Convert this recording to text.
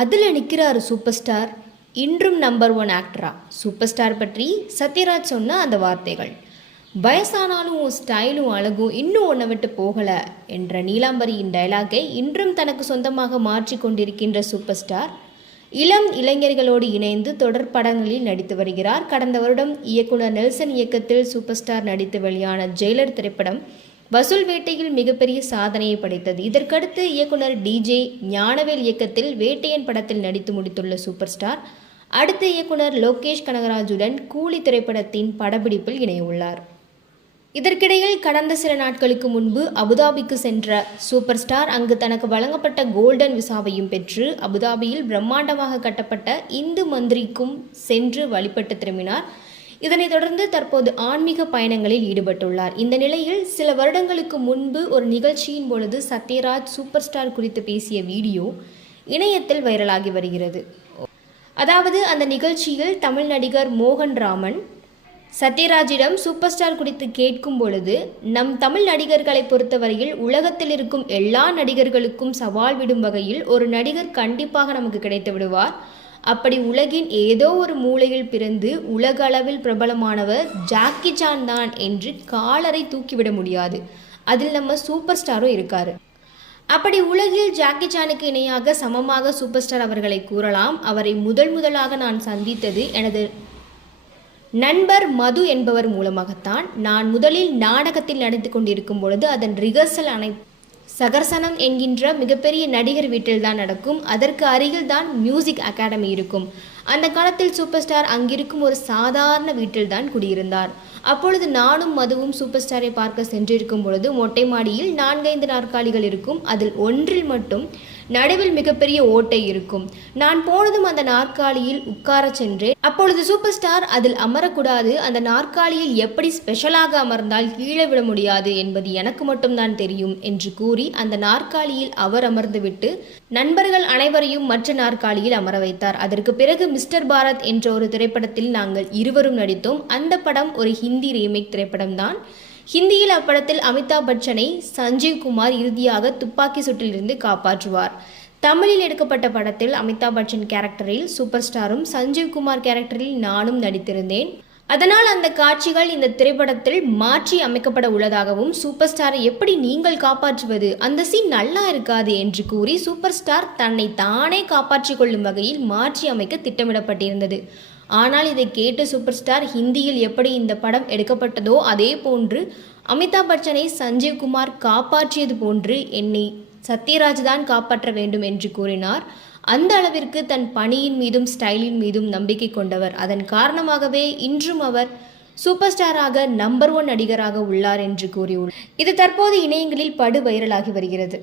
அதில் நிற்கிறாரு super star, இன்றும் நம்பர் 1 ஆக்டரா. சூப்பர் ஸ்டார் பற்றி சத்யராஜ் சொன்ன அந்த வார்த்தைகள், வயசானாலும் ஸ்டைலும் அழகும் இன்னும் ஒன்றை விட்டு போகலை என்ற நீலாம்பரியின் டைலாகை இன்றும் தனக்கு சொந்தமாக மாற்றி கொண்டிருக்கின்ற சூப்பர் ஸ்டார் இளம் இளைஞர்களோடு இணைந்து தொடர் படங்களில் நடித்து வருகிறார். கடந்த வருடம் இயக்குனர் நெல்சன் இயக்கத்தில் சூப்பர் ஸ்டார் நடித்து வெளியான ஜெயிலர் திரைப்படம் வசூல் வேட்டையில் மிகப்பெரிய சாதனையை படைத்தது. இதற்கடுத்து இயக்குனர் டிஜே ஞானவேல் இயக்கத்தில் வேட்டையன் படத்தில் நடித்து முடித்துள்ள சூப்பர் ஸ்டார் அடுத்த இயக்குனர் லோகேஷ் கனகராஜுடன் கூலி திரைப்படத்தின் படப்பிடிப்பில் இணையுள்ளார். இதற்கிடையில் கடந்த சில நாட்களுக்கு முன்பு அபுதாபிக்கு சென்ற சூப்பர் ஸ்டார் அங்கு தனக்கு வழங்கப்பட்ட கோல்டன் விசாவையும் பெற்று அபுதாபியில் பிரம்மாண்டமாக கட்டப்பட்ட இந்து மந்திரிக்கும் சென்று வழிபட்டு திரும்பினார். இதனைத் தொடர்ந்து தற்போது ஆன்மீக பயணங்களில் ஈடுபட்டுள்ளார். இந்த நிலையில் சில வருடங்களுக்கு முன்பு ஒரு நிகழ்ச்சியின் பொழுது சத்யராஜ் சூப்பர் ஸ்டார் குறித்து பேசிய வீடியோ இணையத்தில் வைரலாகி வருகிறது. அதாவது அந்த நிகழ்ச்சியில் தமிழ் நடிகர் மோகன் ராமன் சத்யராஜிடம் சூப்பர் ஸ்டார் குறித்து கேட்கும் பொழுது, நம் தமிழ் நடிகர்களை பொறுத்தவரையில் உலகத்தில் இருக்கும் எல்லா நடிகர்களுக்கும் சவால் விடும் வகையில் ஒரு நடிகர் கண்டிப்பாக நமக்கு கிடைத்து விடுவார். அப்படி உலகின் ஏதோ ஒரு மூலையில் பிறந்து உலக அளவில் பிரபலமானவர் ஜாக்கி சான் தான் என்று காலரை தூக்கிவிட முடியாது. அதில் நம்ம சூப்பர் ஸ்டாரும் இருக்காரு. அப்படி உலகில் ஜாக்கி சானுக்கு இணையாக சமமாக சூப்பர் ஸ்டார் அவர்களை கூறலாம். அவரை முதலாக நான் சந்தித்தது எனது நண்பர் மது என்பவர் மூலமாகத்தான். நான் முதலில் நாடகத்தில் நடித்து கொண்டிருக்கும் பொழுது அதன் ரிஹர்சல் சகர்சனம் என்கின்ற மிகப்பெரிய நடிகர் வீட்டில் தான் நடக்கும். அதற்கு அருகில் தான் மியூசிக் அகாடமி இருக்கும். அந்த காலத்தில் சூப்பர் ஸ்டார் அங்கிருக்கும் ஒரு சாதாரண வீட்டில் தான் குடியிருந்தார். அப்பொழுது நானும் மதுவும் சூப்பர் ஸ்டாரை பார்க்க சென்றிருக்கும் பொழுது மொட்டை மாடியில் 4-5 நாற்காலிகள் இருக்கும். அதில் ஒன்றில் மட்டும் நடுவில் மிகப்பெரிய ஓட்டை இருக்கும். நான் போனதும் அந்த நாற்காலியில் உட்கார சென்றேன். அப்பொழுது சூப்பர் ஸ்டார் அதில் அமரக்கூடாது, அந்த நாற்காலியில் எப்படி ஸ்பெஷலாக அமர்ந்தால் கீழே விட முடியாது என்பது எனக்கு மட்டும்தான் தெரியும் என்று கூறி அந்த நாற்காலியில் அவர் அமர்ந்துவிட்டு நண்பர்கள் அனைவரையும் மற்ற நாற்காலியில் அமர வைத்தார். அதற்கு பிறகு மிஸ்டர் பாரத் என்ற ஒரு திரைப்படத்தில் நாங்கள் இருவரும் நடித்தோம். அந்த படம் ஒரு ஹிந்தி ரீமேக் திரைப்படம்தான். ஹிந்தியில் அப்படத்தில் அமிதாப் பச்சனை சஞ்சீவ் குமார் இறுதியாக துப்பாக்கி சூட்டிலிருந்து காப்பாற்றுவார். தமிழில் எடுக்கப்பட்ட படத்தில் அமிதாப் பச்சன் கேரக்டரில் சூப்பர் ஸ்டாரும் சஞ்சீவ் குமார் கேரக்டரில் நானும் நடித்திருந்தேன். அதனால் அந்த காட்சிகள் இந்த திரைப்படத்தில் மாற்றி அமைக்கப்பட உள்ளதாகவும், சூப்பர் ஸ்டாரை எப்படி நீங்கள் காப்பாற்றுவது, அந்த சீன் நல்லா இருக்காது என்று கூறி சூப்பர் ஸ்டார் தன்னை தானே காப்பாற்றிக் கொள்ளும் வகையில் மாற்றி அமைக்க திட்டமிடப்பட்டிருந்தது. ஆனால் இதை கேட்டு சூப்பர் ஸ்டார் ஹிந்தியில் எப்படி இந்த படம் எடுக்கப்பட்டதோ அதே போன்று அமிதாப் பச்சனை சஞ்சீவ் குமார் காப்பாற்றியது போன்று என்னை சத்யராஜ் தான் காப்பாற்ற வேண்டும் என்று கூறினார். அந்த அளவிற்கு தன் பணியின் மீதும் ஸ்டைலின் மீதும் நம்பிக்கை கொண்டவர். அதன் காரணமாகவே இன்றும் அவர் சூப்பர் ஸ்டாராக நம்பர் 1 நடிகராக உள்ளார் என்று கூறியுள்ளார். இது தற்போது இணையங்களில் படு வைரலாகி வருகிறது.